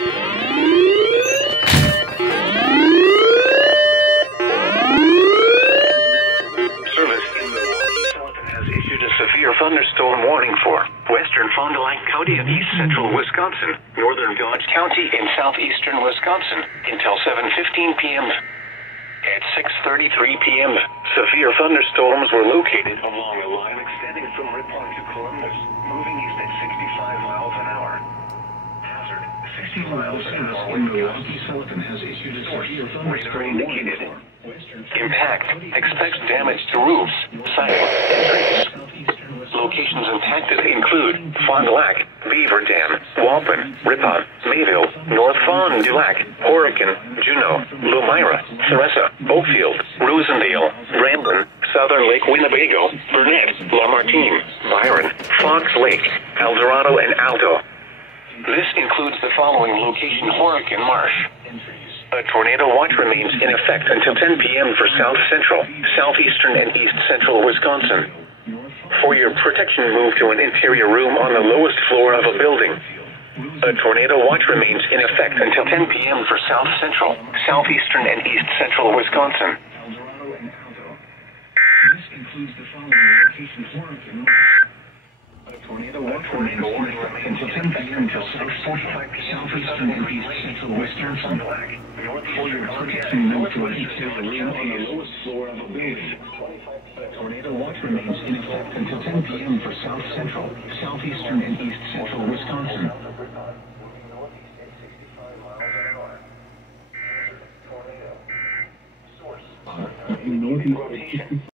Severe thunderstorm warning for western Fond du Lac County and east central Wisconsin, northern Dodge County and southeastern Wisconsin until 7:15 p.m. At 6:33 p.m., severe thunderstorms were located along a line extending from Ripon to Columbus, moving east at 65 miles an hour. Hazard 60 miles an hour wind gusts. Has issued a severe thunderstorm indicated. Impact. Expect damage to roofs, sidewalks, and trees. Locations impacted include Fond du Lac, Beaver Dam, Walpen, Ripon, Mayville, North Fond du Lac, Horicon, Juneau, Lomira, Theresa, Oakfield, Rosendale, Brandon, Southern Lake Winnebago, Burnett, Lamartine, Byron, Fox Lake, El Dorado, and Alto. This includes the following location: Horicon Marsh. A tornado watch remains in effect until 10 p.m. for south central, southeastern, and east central Wisconsin. For your protection, move to an interior room on the lowest floor of a building. A tornado watch remains in effect until 10 p.m. for south central, southeastern, and east central Wisconsin. This includes the following locations: Horicon Marsh. A tornado watch remains in effect until 10 p.m. until 6:45 p.m. southeastern and east central Wisconsin. For your protection, move to an interior room on the lowest floor of a building. A tornado watch remains in effect until 10 p.m. for south central, southeastern, and east central Wisconsin. Northeast